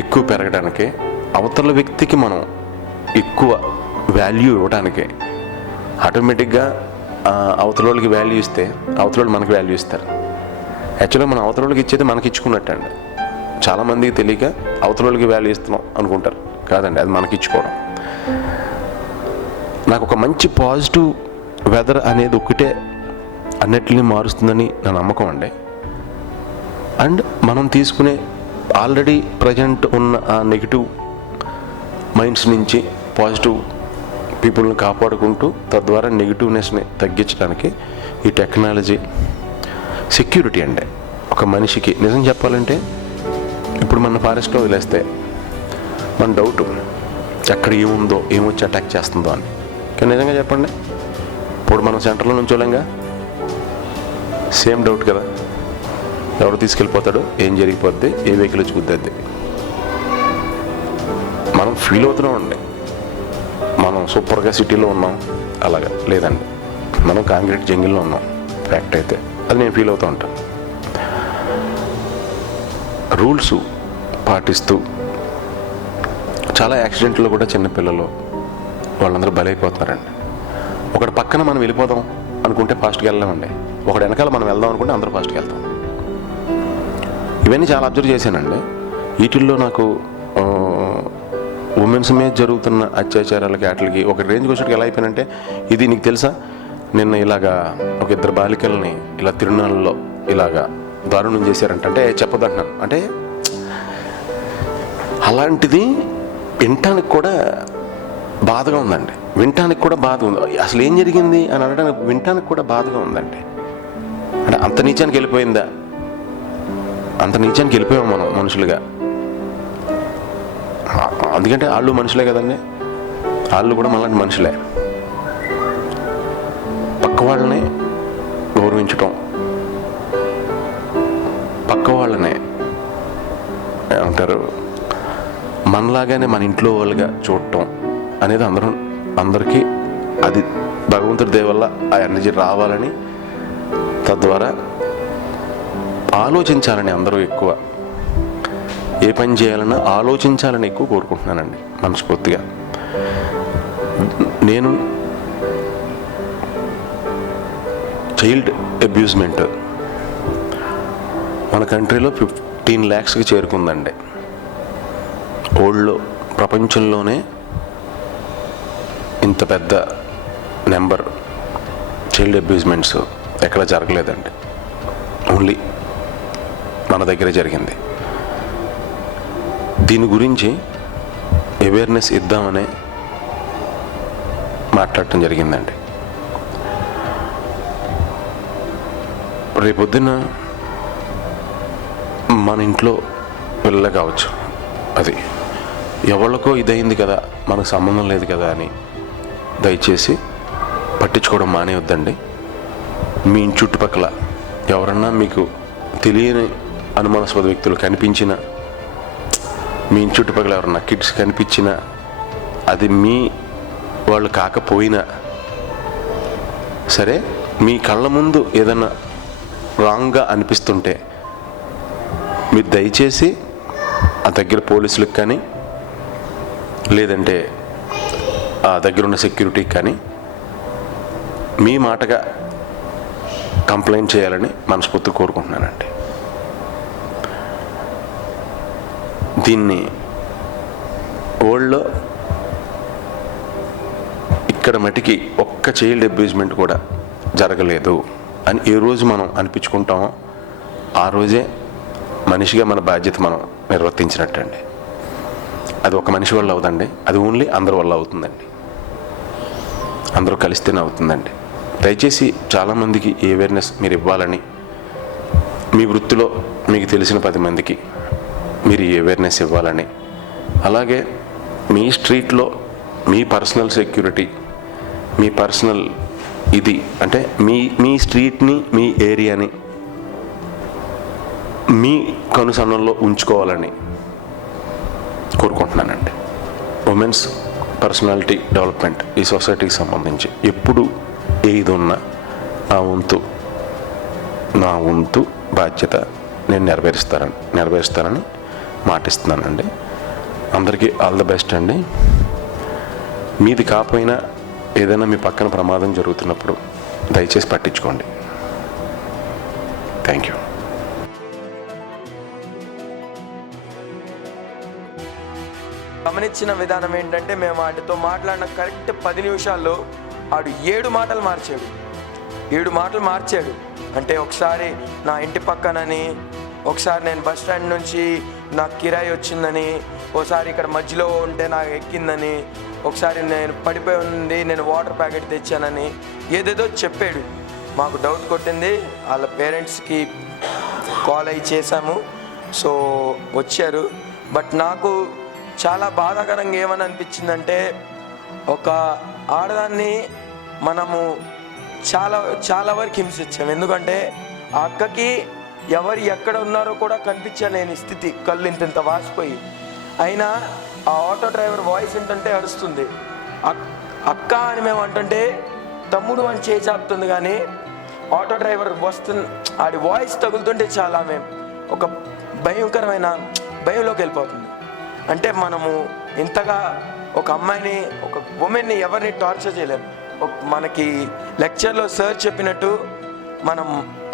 ఎక్కువ పెరగడానికి, అవతల వ్యక్తికి మనం ఎక్కువ వాల్యూ ఇవ్వడానికి, ఆటోమేటిక్గా అవతల వాళ్ళకి వాల్యూ ఇస్తే అవతల వాళ్ళు మనకి వాల్యూ ఇస్తారు. యాక్చువల్గా మనం అవతలకి ఇచ్చేది మనకి ఇచ్చుకున్నట్టు అండి. చాలామందికి తెలియక అవతలకి వాల్యూ ఇస్తున్నాం అనుకుంటారు. కాదండి, అది మనకి ఇచ్చుకోవడం. నాకు ఒక మంచి పాజిటివ్ వెదర్ అనేది ఒకటే అన్నిటిని మారుస్తుందని నా నమ్మకం అండి. అండ్ మనం తీసుకునే ఆల్రెడీ ప్రజెంట్ ఉన్న ఆ నెగిటివ్ మైండ్స్ నుంచి పాజిటివ్ పీపుల్ని కాపాడుకుంటూ తద్వారా నెగిటివ్నెస్ని తగ్గించడానికి ఈ టెక్నాలజీ సెక్యూరిటీ అండి. ఒక మనిషికి నిజం చెప్పాలంటే ఇప్పుడు మన ఫారెస్ట్లో వదిలేస్తే మన డౌట్ ఎక్కడ ఏముందో ఏమొచ్చి అటాక్ చేస్తుందో అని. కానీ నిజంగా చెప్పండి, ఇప్పుడు మనం సెంటర్లో నుంచోలేంగా, సేమ్ డౌట్ కదా. ఎవరు తీసుకెళ్ళిపోతాడు, ఏం జరిగిపోద్ది, ఏ వెహికల్ వచ్చి గుద్దేద్ది, మనం ఫీల్ అవుతున్నామండి. మనం సూపర్గా సిటీలో ఉన్నాం, అలాగా లేదండి, మనం కాంక్రీట్ జంగిల్లో ఉన్నాం. ఫ్యాక్ట్ అయితే అది నేను ఫీల్ అవుతూ ఉంటాను. రూల్స్ పాటిస్తూ చాలా యాక్సిడెంట్లో కూడా చిన్నపిల్లలు వాళ్ళందరూ బలైపోతున్నారండి. ఒకటి పక్కన మనం వెళ్ళిపోదాం అనుకుంటే ఫాస్ట్గా వెళ్ళామండి, ఒకటి వెనకాల మనం వెళ్దాం అనుకుంటే అందరూ ఫాస్ట్గా వెళ్తాం. ఇవన్నీ చాలా అబ్జర్వ్ చేశానండి. వీటిల్లో నాకు ఉమెన్స్ మీద జరుగుతున్న అత్యాచారాలకి వాటికి ఒక రేంజ్కి వచ్చేటికి ఎలా అయిపోయినంటే, ఇది నీకు తెలుసా, నిన్న ఇలాగా ఒక 2 బాలికల్ని ఇలా తిరునాళ్ళలో ఇలాగా దారుణం చేశారంటే చెప్పదంటున్నాను. అంటే అలాంటిది వినటానికి కూడా బాధగా ఉందండి. వినటానికి కూడా బాధ ఉంది. అసలు ఏం జరిగింది అని అనడానికి వినటానికి కూడా బాధగా ఉందండి. అంటే అంత నీచానికి వెళ్ళిపోయిందా, అంత నీచానికి వెళ్ళిపోయాం మనం మనుషులుగా. ఎందుకంటే వాళ్ళు మనుషులే కదండి, వాళ్ళు కూడా మనలాంటి మనుషులే. పక్క వాళ్ళని గౌరవించటం, పక్క వాళ్ళనే ఏమంటారు మనలాగానే మన ఇంట్లో వాళ్ళుగా చూడటం అనేది అందరికీ అది భగవంతుడి దయ వల్ల ఆ ఎనర్జీ రావాలని, తద్వారా ఆలోచించాలని, అందరూ ఎక్కువ ఏ పని చేయాలన్నా ఆలోచించాలని ఎక్కువ కోరుకుంటున్నానండి మనస్ఫూర్తిగా. నేను చైల్డ్ అబ్యూస్మెంట్ మన కంట్రీలో 15 lakhsకి చేరుకుందండి. వరల్డ్లో ప్రపంచంలోనే ఇంత పెద్ద నెంబర్ చైల్డ్ అబ్యూస్మెంట్స్ ఎక్కడ జరగలేదండి, ఓన్లీ మన దగ్గరే జరిగింది. దీని గురించి అవేర్నెస్ ఇద్దామనే మాట్లాడటం జరిగిందండి. రేపొద్దున మన ఇంట్లో పిల్లలు కావచ్చు, అది ఎవరికో ఇదైంది కదా, మనకు సంబంధం లేదు కదా అని దయచేసి పట్టించుకోవడం మానేయొద్దండి. మీ ఇంటి చుట్టుపక్కల ఎవరన్నా మీకు తెలియని అనుమానాస్పద వ్యక్తులు కనిపించిన, మీ ఇంటి చుట్టుపక్కల ఎవరన్నా కిడ్స్ కనిపించినా, అది మీ వాళ్ళు కాకపోయినా సరే, మీ కళ్ళ ముందు ఏదన్నా రాంగ్గా అనిపిస్తుంటే మీరు దయచేసి ఆ దగ్గర పోలీసులకు కానీ లేదంటే ఆ దగ్గర ఉన్న సెక్యూరిటీకి కానీ మీ మాటగా కంప్లైంట్ చేయాలని మనస్ఫూర్తిగా కోరుకుంటున్నానండి. దీన్ని వరల్డ్లో ఇక్కడ మటుకి ఒక్క చైల్డ్ అబ్యూజ్మెంట్ కూడా జరగలేదు అని ఏ రోజు మనం అనిపించుకుంటామో ఆ రోజే మనిషిగా మన బాధ్యత మనం నిర్వర్తించినట్టండి. అది ఒక మనిషి వల్ల అవుతుందండి, అది ఓన్లీ అందరి వల్ల అవుతుందండి, అందరూ కలిస్తేనే అవుతుందండి. దయచేసి చాలామందికి ఈ అవేర్నెస్ మీరు ఇవ్వాలని, మీ వృత్తిలో మీకు తెలిసిన 10 మందికి మీరు ఈ అవేర్నెస్ ఇవ్వాలని, అలాగే మీ స్ట్రీట్లో మీ పర్సనల్ సెక్యూరిటీ, మీ పర్సనల్ ఇది అంటే మీ స్ట్రీట్ని, మీ ఏరియాని మీ కనుసన్నల్లో ఉంచుకోవాలని కోరుకుంటున్నానండి. ఉమెన్స్ పర్సనాలిటీ డెవలప్మెంట్ ఈ సొసైటీకి సంబంధించి ఎప్పుడు ఏది ఉన్నా నా వంతు బాధ్యత నేను నెరవేరుస్తానని మాటిస్తున్నానండి. అందరికీ ఆల్ ద బెస్ట్ అండి. మీది కాకపోయినా ఏదైనా మీ పక్కన ప్రమాదం జరుగుతున్నప్పుడు దయచేసి పట్టించుకోండి. Thank you. గమనించిన విధానం ఏంటంటే, మేము వాటితో మాట్లాడిన కరెక్ట్ 10 నిమిషాల్లో ఆడు 7 మాటలు మార్చాడు. అంటే ఒకసారి నా ఇంటి పక్కనని, ఒకసారి నేను బస్ స్టాండ్ నుంచి నాకు కిరాయి వచ్చిందని, ఒకసారి ఇక్కడ మధ్యలో ఉంటే నాకు ఎక్కిందని, ఒకసారి నేను పడిపోయి ఉంది, నేను వాటర్ ప్యాకెట్ తెచ్చానని ఏదేదో చెప్పాడు. మాకు డౌట్ కొట్టింది. వాళ్ళ పేరెంట్స్కి కాల్ అయ్యి చేశాము. సో వచ్చారు. బట్ నాకు చాలా బాధాకరంగా ఏమని అనిపించిందంటే, ఒక ఆడదాన్ని మనము చాలా వరకు హింసించాము. ఎందుకంటే ఆ అక్కకి ఎవరు ఎక్కడ ఉన్నారో కూడా కనిపించలేని స్థితి, కళ్ళు ఇంత వాసిపోయి. అయినా ఆ ఆటో డ్రైవర్ వాయిస్ ఏంటంటే అరుస్తుంది. అక్క అని మేము అంటుంటే తమ్ముడు అని చేచాపుతుంది. కానీ ఆటో డ్రైవర్ ఆడి వాయిస్ తగులుతుంటే చాలా మేము ఒక భయంకరమైన భయంలోకి వెళ్ళిపోతుంది. అంటే మనము ఇంతగా ఒక అమ్మాయిని, ఒక ఉమెన్ని ఎవరిని టార్చర్ చేయలేము. మనకి లెక్చర్లో సార్ చెప్పినట్టు మనం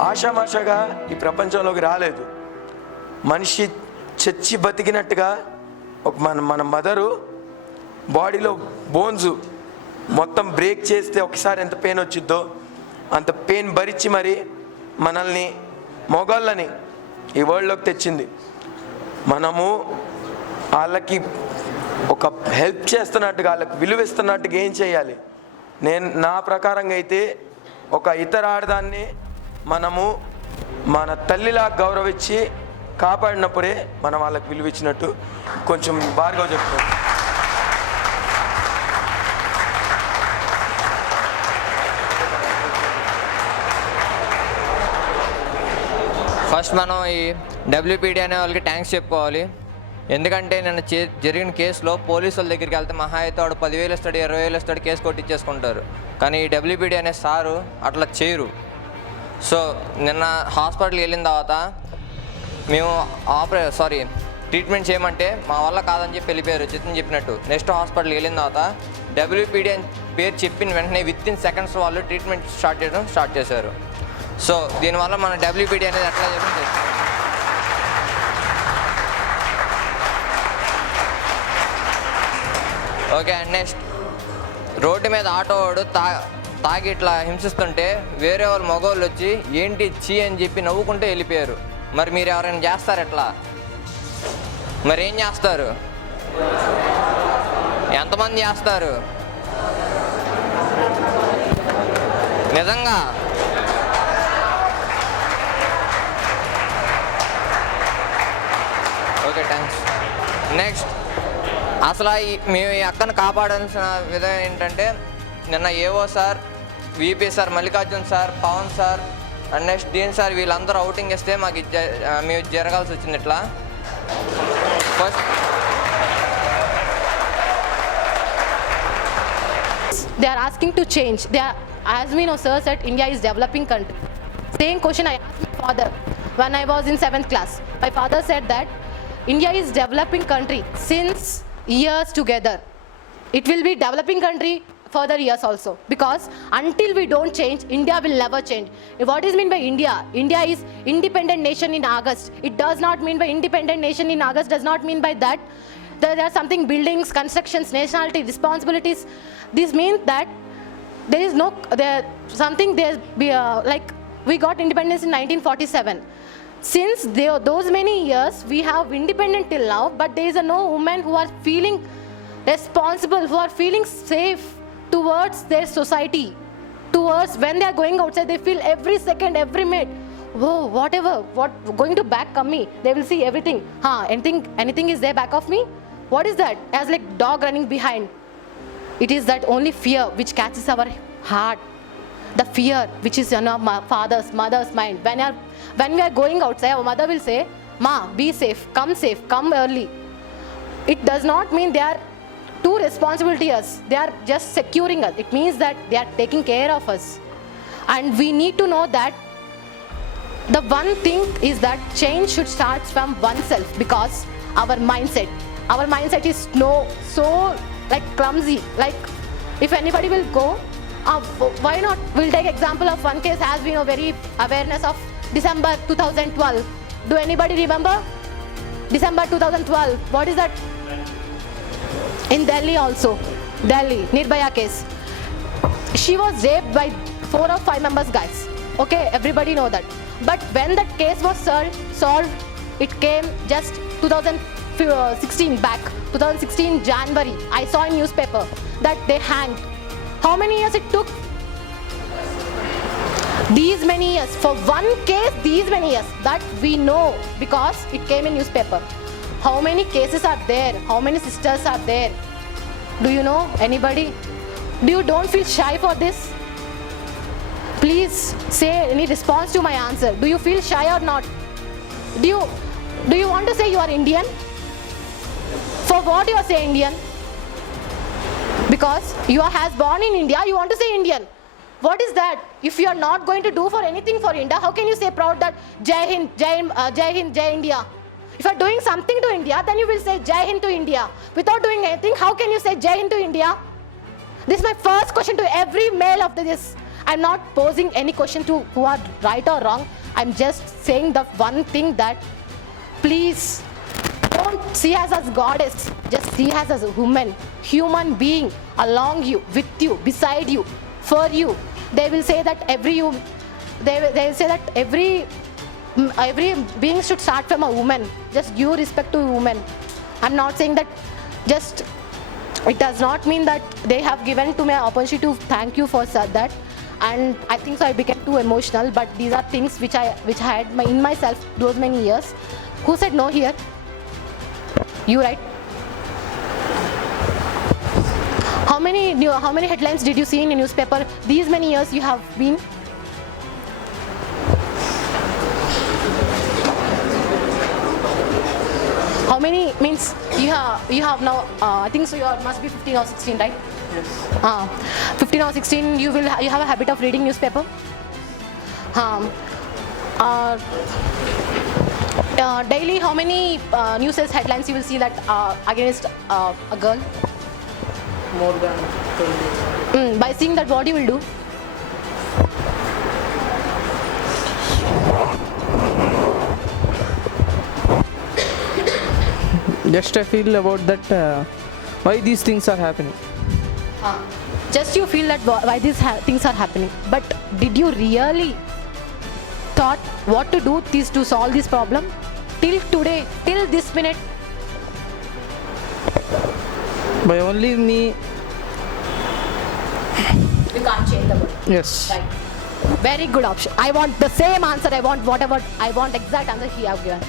ఆషామాషాగా ఈ ప్రపంచంలోకి రాలేదు. మనిషి చచ్చి బతికినట్టుగా ఒక మన మదరు బాడీలో బోన్స్ మొత్తం బ్రేక్ చేస్తే ఒకసారి ఎంత పెయిన్ వచ్చిద్దో అంత పెయిన్ భరించి మరి మనల్ని మొగాళ్ళని ఈ వరల్డ్లోకి తెచ్చింది. మనము వాళ్ళకి ఒక హెల్ప్ చేస్తున్నట్టుగా, వాళ్ళకి విలువిస్తున్నట్టుగా ఏం చేయాలి? నా ప్రకారంగా అయితే ఒక ఇతర ఆడదాన్ని మనము మన తల్లిలా గౌరవించి కాపాడినప్పుడే మనం వాళ్ళకి విలువిచ్చినట్టు. కొంచెం భార్గవ్ చెప్తాను. ఫస్ట్ మనం ఈ డబ్ల్యూపీడీ అనే వాళ్ళకి థ్యాంక్స్ చెప్పుకోవాలి. ఎందుకంటే నిన్న జరిగిన కేసులో పోలీసుల దగ్గరికి వెళ్తే మహా అయితే వాడు 10,000 ఇస్తాడు, 20,000 ఇస్తాడు, కేసు కొట్టించేసుకుంటారు. కానీ ఈ డబ్ల్యూపీడీ అనే సారు అట్లా చేయరు. సో నిన్న హాస్పిటల్కి వెళ్ళిన తర్వాత మేము ట్రీట్మెంట్ చేయమంటే మా వల్ల కాదని చెప్పి వెళ్ళిపోయారు, చిత్తం చెప్పినట్టు. నెక్స్ట్ హాస్పిటల్కి వెళ్ళిన తర్వాత డబ్ల్యూపీడీ అని పేరు చెప్పిన వెంటనే వితిన్ సెకండ్స్ వాళ్ళు ట్రీట్మెంట్ స్టార్ట్ చేశారు. సో దీనివల్ల మన డబ్ల్యూపీడీ అనేది ఎట్లా చెప్పి ఓకే. అండ్ నెక్స్ట్ రోడ్డు మీద ఆటో వాడు తాగి ఇట్లా హింసిస్తుంటే వేరే వాళ్ళు మగవాళ్ళు వచ్చి ఏంటి చీ అని చెప్పి నవ్వుకుంటూ వెళ్ళిపోయారు. మరి మీరు ఎవరైనా చేస్తారు ఎట్లా? మరి ఏం చేస్తారు? ఎంతమంది చేస్తారు? నిజంగా ఓకే, థ్యాంక్స్. నెక్స్ట్ అసలు మేము ఈ అక్కను కాపాడాల్సిన విధానం ఏంటంటే, నిన్న AO sir, VP sir, Mallikarjun sir, Pavan sir and next dean sir వీళ్ళందరూ అవుటింగ్ ఇస్తే మాకు మేము జరగాల్సి వచ్చింది. ఇట్లా first they are asking to change. They are, as we know, sir said India is developing country. Same question I asked my father when I was in 7th class. My father said that India is developing country since years together. It will be developing country further years also, because until we don't change, India will never change. What is mean by India? India is independent nation in August. It does not mean by independent nation in August does not mean by that there are something buildings, constructions, nationality, responsibilities. This means that there is no like we got independence in 1947. Since those many years we have independent till now, but there is no women who are feeling responsible, who are feeling safe towards their society, towards when they are going outside they feel every second, every minute, whoa, whatever, what going to back come me, they will see everything, anything is there back of me, what is that, as like dog running behind. It is that only fear which catches our heart, the fear which is in our mother's mind. When we are going outside, our mother will say, ma, be safe, come early. It does not mean they are too responsible to us, they are just securing us. It means that they are taking care of us, and we need to know that the one thing is that change should start from oneself, because our mindset is so like clumsy. Like if anybody will go, why not, we'll take example of one case, has been a very awareness of December 2012. Do anybody remember December 2012? What is that? In Delhi also, Delhi, Nirbhaya case. She was raped by 4 or 5 members, guys. Okay, everybody know that. But when that case was solved, it came just 2016 back, 2016 January. I saw in newspaper that they hanged. How many years it took? These many years. For one case, these many years. That we know because it came in newspaper. How many cases are there? How many sisters are there? Do you know anybody? Do you don't feel shy for this? Please say any response to my answer. Do you feel shy or not? Do you want to say you are Indian? For what you are saying Indian? Because you are has born in India, you want to say Indian. What is that? If you are not going to do for anything for India, how can you say proud that Jai Hind, Jai Hind, Jai India? If you are doing something to India, then you will say Jai Hind to India. Without doing anything, how can you say Jai Hind to India? This is my first question to every male of this. I'm not posing any question to who are right or wrong. I'm just saying the one thing that please don't see us as goddess. Just see us as a human being along you, with you, beside you, for you. They will say that they will say that every being should start from a woman. Just give respect to women. I'm not saying that just. It does not mean that they have given to me an opportunity to thank you for that. And I think so I became too emotional, but these are things which I had in myself those many years. Who said no here? You, right? How many headlines did you see in a newspaper these many years you have been? How many means you have now? I think so. You must be 15 or 16, right? Yes. 15 or 16. You have a habit of reading newspaper. Daily, how many news headlines you will see that against a girl? More than 20. By seeing that, what you will do? Just I feel about that why these things are happening. Just you feel that why these things are happening. But did you really thought what to do to solve this problem? Till today, till this minute. By only me. You can't change the world. Yes. Right. Very good option. I want the same answer. I want exact answer he have given.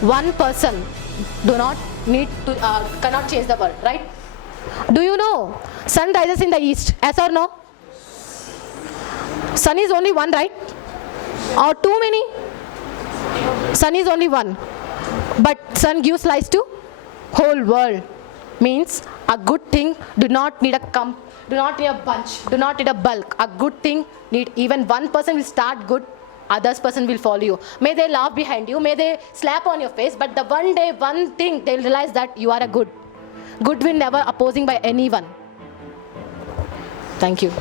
One person cannot change the world, right? Do you know sun rises in the east? Yes or no? Sun is only one, right? Or too many? Sun is only one. But sun gives light to whole world. Means a good thing do not need a bunch, do not need a bulk. A good thing need even one person will start good, others person will follow you. May they laugh behind you, may they slap on your face, but the one day, one thing, they'll realize that you are a good. Good will never opposing by anyone. Thank you.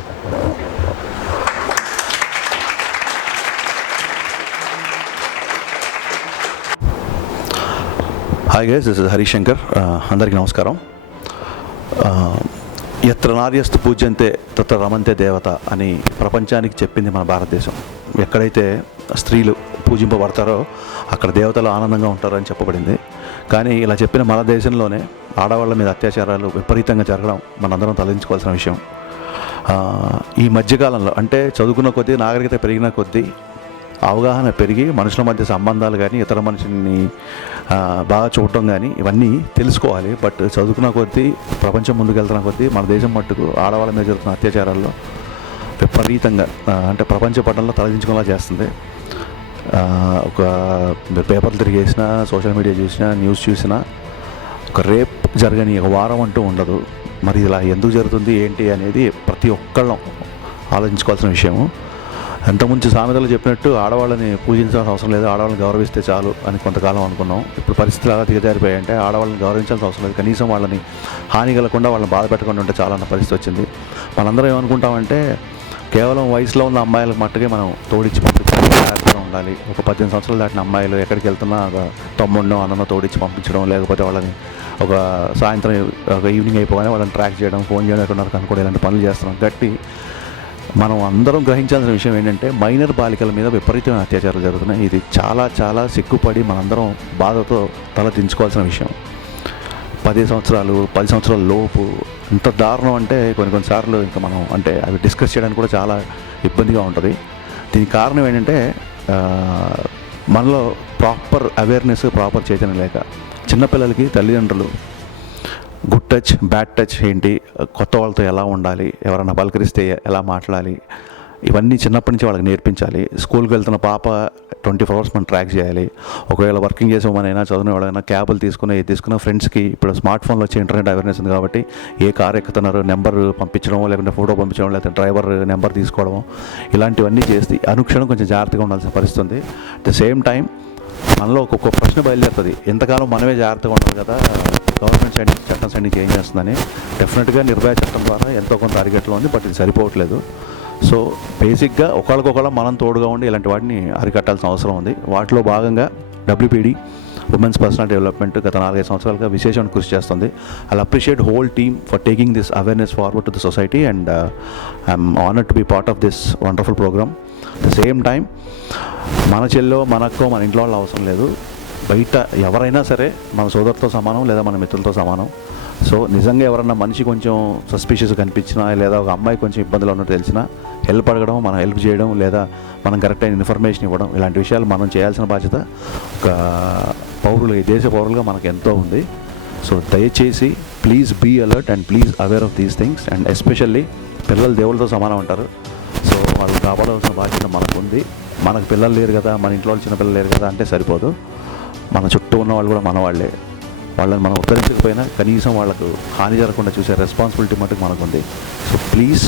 Hi guys, this is Harishankar. అందరికీ నమస్కారం. ఎత్ర నార్యస్తు పూజ్యంతే తత్ర రమంతే దేవత అని ప్రపంచానికి చెప్పింది మన భారతదేశం. ఎక్కడైతే స్త్రీలు పూజింపబడతారో అక్కడ దేవతలు ఆనందంగా ఉంటారని చెప్పబడింది. కానీ ఇలా చెప్పిన మన దేశంలోనే ఆడవాళ్ళ మీద అత్యాచారాలు విపరీతంగా జరగడం మనందరం తలదించుకోవాల్సిన విషయం. ఈ మధ్యకాలంలో అంటే చదువుకున్న కొద్దీ, నాగరికత పెరిగిన కొద్దీ అవగాహన పెరిగి మనుషుల మధ్య సంబంధాలు కానీ ఇతర మనిషిని బాగా చూడటం కానీ ఇవన్నీ తెలుసుకోవాలి. బట్ చదువుకున్న కొద్దీ, ప్రపంచం ముందుకెళ్తున్న కొద్దీ మన దేశం మట్టుకు ఆడవాళ్ళ మీద జరుగుతున్న అత్యాచారాల్లో విపరీతంగా అంటే ప్రపంచ పటంలో తలదించుకునేలా చేస్తుంది. ఒక పేపర్లు తిరిగేసినా, సోషల్ మీడియా చూసినా, న్యూస్ చూసినా ఒక రేప్ జరగని ఒక వారం అంటూ ఉండదు. మరి ఇలా ఎందుకు జరుగుతుంది ఏంటి అనేది ప్రతి ఒక్కళ్ళం ఆలోచించుకోవాల్సిన విషయము. ఎంతకుముందు సామెతలు చెప్పినట్టు ఆడవాళ్ళని పూజించాల్సిన అవసరం లేదు, ఆడవాళ్ళని గౌరవిస్తే చాలు అని కొంతకాలం అనుకున్నాం. ఇప్పుడు పరిస్థితులు అలా దిగజారిపోయాయంటే ఆడవాళ్ళని గౌరవించాల్సిన అవసరం లేదు, కనీసం వాళ్ళని హాని కలగకుండా వాళ్ళని బాధ పెట్టకుండా ఉంటే చాలా అన్న పరిస్థితి వచ్చింది. మనందరం ఏమనుకుంటామంటే కేవలం వయసులో ఉన్న అమ్మాయిలకు మట్టుకే మనం తోడిచ్చి పంపించాలి, ఉండాలి. ఒక 18 సంవత్సరాలు దాటిన అమ్మాయిలు ఎక్కడికి వెళ్తున్నా ఒక తమ్ముడినో అన్ననో తోడించి పంపించడం, లేకపోతే వాళ్ళని ఒక సాయంత్రం ఒక ఈవినింగ్ అయిపోగానే వాళ్ళని ట్రాక్ చేయడం, ఫోన్ చేయడం, ఎక్కడున్నారు కనుక్కోవడం, ఇలాంటి పనులు చేస్తున్నాం. గట్టి మనం అందరం గ్రహించాల్సిన విషయం ఏంటంటే మైనర్ బాలికల మీద విపరీతమైన అత్యాచారాలు జరుగుతున్నాయి. ఇది చాలా చాలా సిగ్గుపడి మనందరం బాధతో తల దించుకోవాల్సిన విషయం. 10 సంవత్సరాలు 10 సంవత్సరాల లోపు ఎంత దారుణం అంటే కొన్నిసార్లు ఇంకా మనం అంటే అవి డిస్కస్ చేయడానికి కూడా చాలా ఇబ్బందిగా ఉంటుంది. దీనికి కారణం ఏంటంటే మనలో ప్రాపర్ అవేర్నెస్, ప్రాపర్ చైతన్యం లేక చిన్నపిల్లలకి తల్లిదండ్రులు గుడ్ టచ్, బ్యాడ్ టచ్ ఏంటి, కొత్త వాళ్ళతో ఎలా ఉండాలి, ఎవరైనా పలకరిస్తే ఎలా మాట్లాడాలి, ఇవన్నీ చిన్నప్పటి నుంచి వాళ్ళకి నేర్పించాలి. స్కూల్కి వెళ్తున్న పాప 24 అవర్స్ మనం ట్రాక్ చేయాలి. ఒకవేళ వర్కింగ్ చేసేవాళ్ళైనా చదివిన వాళ్ళైనా క్యాబులు తీసుకున్న ఫ్రెండ్స్కి ఇప్పుడు స్మార్ట్ ఫోన్లో వచ్చే ఇంటర్నెట్ అవేర్నెస్ ఉంది కాబట్టి ఏ కార్ ఎక్కుతున్నారు నెంబర్ పంపించడం, లేకుంటే ఫోటో పంపించడం, లేకపోతే డ్రైవర్ నెంబర్ తీసుకోవడం, ఇలాంటివన్నీ చేసి అనుక్షణం కొంచెం జాగ్రత్తగా ఉండాల్సిన పరిస్థితి ఉంది. అట్ ద సేమ్ టైం మనలో ఒక్కొక్క ప్రశ్న బయలుదేరుతుంది, ఎంతకాలం మనమే జాగ్రత్తగా ఉండాలి కదా, గవర్నమెంట్ సైడ్ నుంచి చట్టం సైడ్ నుంచి ఏం చేస్తుందని. డెఫినెట్గా నిర్భయ చట్టం ద్వారా ఎంతో కొంత అరికట్లో ఉంది, బట్ ఇది సరిపోవట్లేదు. సో బేసిక్గా ఒకళ్ళకొకళ్ళ మనం తోడుగా ఉండి ఇలాంటి వాటిని అరికట్టాల్సిన అవసరం ఉంది. వాటిలో భాగంగా WPD ఉమెన్స్ పర్సనల్ డెవలప్మెంట్ గత 4-5 సంవత్సరాలుగా విశేషమైన కృషి చేస్తుంది. I appreciate whole team for taking this awareness forward to the society and I'm honoured to be part of this wonderful programme. At the same time మన చెల్లో మనకో మన ఇంట్లో వాళ్ళ అవసరం లేదు, బయట ఎవరైనా సరే మన సోదరుతో సమానం లేదా మన మిత్రులతో సమానం. సో నిజంగా ఎవరన్నా మనిషి కొంచెం సస్పిషియస్ కనిపించినా, లేదా ఒక అమ్మాయి కొంచెం ఇబ్బందులు ఉన్నట్టు తెలిసినా హెల్ప్ అడగడం, మనం హెల్ప్ చేయడం, లేదా మనం కరెక్ట్ అయిన ఇన్ఫర్మేషన్ ఇవ్వడం, ఇలాంటి విషయాలు మనం చేయాల్సిన బాధ్యత ఒక పౌరులు, ఈ దేశ పౌరులుగా మనకు ఎంతో ఉంది. సో దయచేసి please be alert and please aware of these things. And especially పిల్లలు దేవుళ్ళతో సమానం అంటారు. సో వాళ్ళు కాపాడాల్సిన బాధ్యత మనకు ఉంది. మనకు పిల్లలు లేరు కదా, మన ఇంట్లో చిన్న పిల్లలు లేరు కదా అంటే సరిపోదు. మన చుట్టూ ఉన్న వాళ్ళు కూడా మన వాళ్ళే. వాళ్ళని మనం ఉత్తరించకపోయినా కనీసం వాళ్ళకు హాని జరగకుండా చూసే రెస్పాన్సిబిలిటీ మటుకు మనకు ఉంది. So please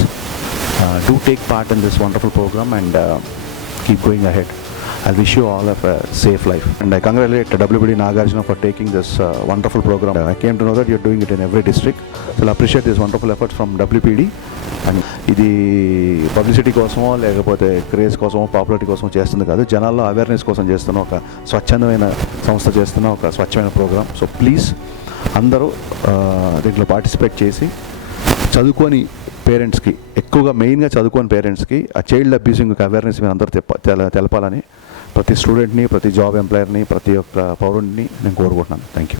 do take part in this wonderful programme and keep going ahead. I wish you all a safe life. And I congratulate WPD Nagarjuna for taking this wonderful program. I came to know that you're doing it in every district. So I appreciate this wonderful efforts from WPD. And ఇది పబ్లిసిటీ కోసమో లేకపోతే క్రేజ్ కోసమో పాపులారిటీ కోసమో చేస్తుంది కాదు, జనాల్లో అవేర్నెస్ కోసం చేస్తున్న ఒక స్వచ్ఛందమైన సంస్థ చేస్తున్న ఒక స్వచ్ఛమైన ప్రోగ్రామ్. సో ప్లీజ్ అందరూ దీంట్లో పార్టిసిపేట్ చేసి చదువుకొని పేరెంట్స్కి, ఎక్కువగా మెయిన్గా చదువుకోని పేరెంట్స్కి ఆ చైల్డ్ అబ్యూసింగ్ అవేర్నెస్ మీరు అందరూ తెలపాలని ప్రతి స్టూడెంట్ని, ప్రతి జాబ్ ఎంప్లాయర్ని, ప్రతి ఒక్క పౌరుడిని నేను కోరుకుంటున్నాను. Thank you.